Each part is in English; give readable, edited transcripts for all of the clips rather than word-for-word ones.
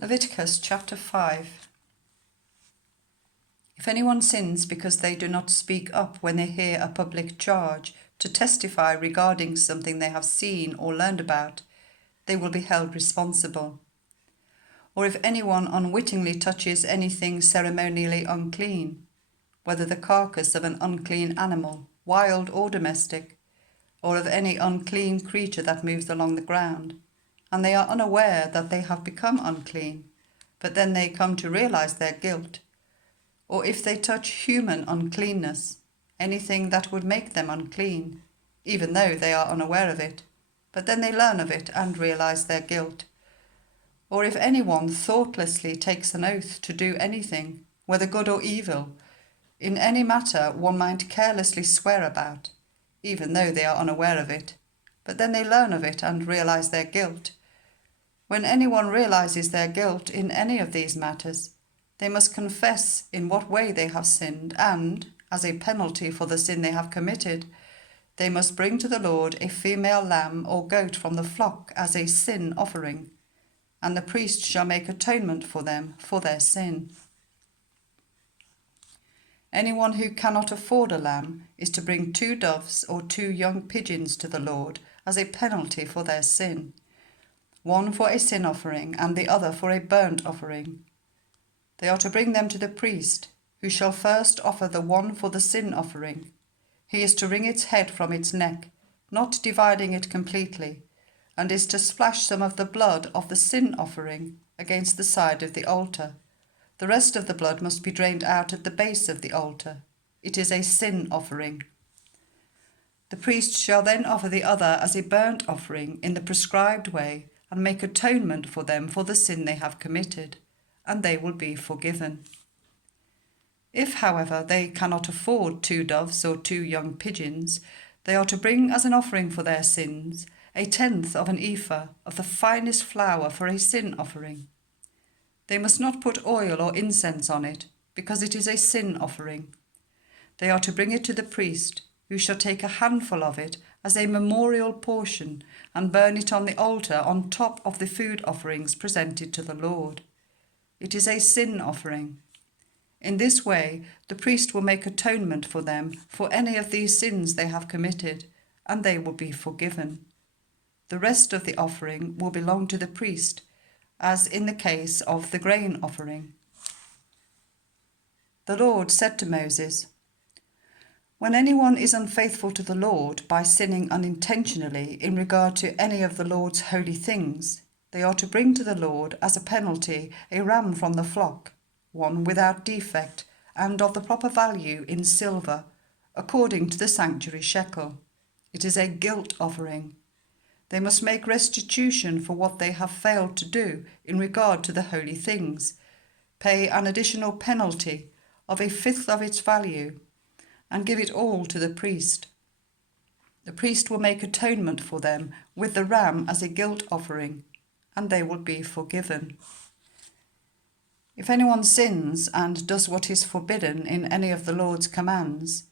Leviticus chapter 5. If anyone sins because they do not speak up when they hear a public charge to testify regarding something they have seen or learned about, they will be held responsible. Or if anyone unwittingly touches anything ceremonially unclean, whether the carcass of an unclean animal, wild or domestic, or of any unclean creature that moves along the ground, and they are unaware that they have become unclean, but then they come to realize their guilt, or if they touch human uncleanness, anything that would make them unclean, even though they are unaware of it, but then they learn of it and realize their guilt, or if anyone thoughtlessly takes an oath to do anything, whether good or evil, in any matter one might carelessly swear about, even though they are unaware of it, but then they learn of it and realize their guilt. When anyone realizes their guilt in any of these matters, they must confess in what way they have sinned, and, as a penalty for the sin they have committed, they must bring to the Lord a female lamb or goat from the flock as a sin offering, and the priest shall make atonement for them for their sin. Anyone who cannot afford a lamb is to bring 2 doves or 2 young pigeons to the Lord as a penalty for their sin, one for a sin offering and the other for a burnt offering. They are to bring them to the priest, who shall first offer the one for the sin offering. He is to wring its head from its neck, not dividing it completely, and is to splash some of the blood of the sin offering against the side of the altar. The rest of the blood must be drained out at the base of the altar. It is a sin offering. The priest shall then offer the other as a burnt offering in the prescribed way and make atonement for them for the sin they have committed, and they will be forgiven. If, however, they cannot afford 2 doves or 2 young pigeons, they are to bring as an offering for their sins 1/10 of an ephah of the finest flour for a sin offering. They must not put oil or incense on it, because it is a sin offering. They are to bring it to the priest, who shall take a handful of it as a memorial portion and burn it on the altar on top of the food offerings presented to the Lord. It is a sin offering. In this way, the priest will make atonement for them for any of these sins they have committed, and they will be forgiven. The rest of the offering will belong to the priest, as in the case of the grain offering. The Lord said to Moses, "When anyone is unfaithful to the Lord by sinning unintentionally in regard to any of the Lord's holy things, they are to bring to the Lord as a penalty a ram from the flock, one without defect and of the proper value in silver, according to the sanctuary shekel. It is a guilt offering. They must make restitution for what they have failed to do in regard to the holy things, pay an additional penalty of 1/5 of its value, and give it all to the priest. The priest will make atonement for them with the ram as a guilt offering, and they will be forgiven. If anyone sins and does what is forbidden in any of the Lord's commands,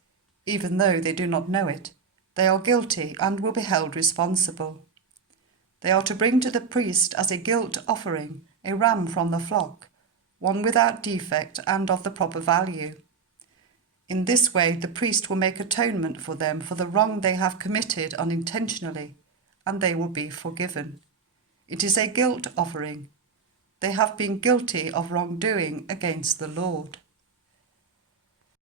even though they do not know it, they are guilty and will be held responsible. They are to bring to the priest as a guilt offering a ram from the flock, one without defect and of the proper value. In this way, the priest will make atonement for them for the wrong they have committed unintentionally, and they will be forgiven. It is a guilt offering. They have been guilty of wrongdoing against the Lord.